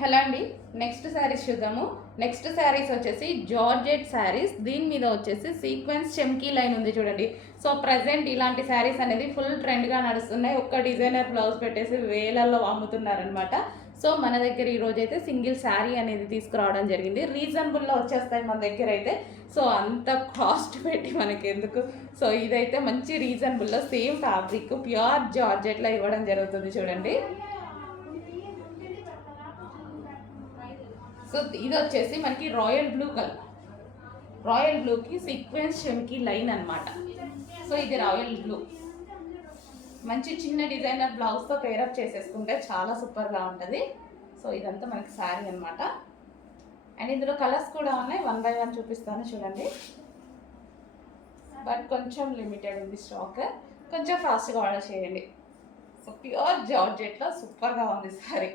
Hello అండి. Next saris చూద్దాము. Next saris వచ్చేసి జార్జెట్ శారీస్. దీని మీద వచ్చేసి సీక్వెన్స్ చెమ్కీ లైన్ ఉంది చూడండి. సో ప్రజెంట్ ఇలాంటి శారీస్ అనేది ఫుల్ ట్రెండ్గా నడుస్తున్నాయి. ఒక్క డిజైనర్ బ్లౌజ్ పెట్టేసి వేలల్లో అమ్ముతున్నారనమాట సో మన దగ్గర ఈరోజు అయితే సింగిల్ శారీ అనేది తీసుకురావడం జరిగింది. రీజనబుల్లో వచ్చేస్తాయి మన దగ్గర అయితే. సో అంత కాస్ట్ పెట్టి మనకి ఎందుకు సో ఇదైతే మంచి రీజనబుల్లో సేమ్ ఫ్యాబ్రిక్ ప్యూర్ జార్జెట్లో ఇవ్వడం జరుగుతుంది చూడండి. సో ఇది వచ్చేసి మనకి రాయల్ బ్లూ కలర్ రాయల్ బ్లూకి సీక్వెన్స్ చెమ్కి లైన్ అన్నమాట. సో ఇది రాయల్ బ్లూ మంచి చిన్న డిజైనర్ బ్లౌజ్తో పేరప్ చేసేసుకుంటే చాలా సూపర్గా ఉంటుంది. సో ఇదంతా మనకి శారీ అనమాట అండ్ ఇందులో కలర్స్ కూడా ఉన్నాయి. వన్ బై వన్ చూపిస్తాను చూడండి. బట్ కొంచెం లిమిటెడ్ ఉంది స్టాక్ కొంచెం ఫాస్ట్గా ఆర్డర్ చేయండి. సో ప్యూర్ జార్జెట్లో సూపర్గా ఉంది శారీ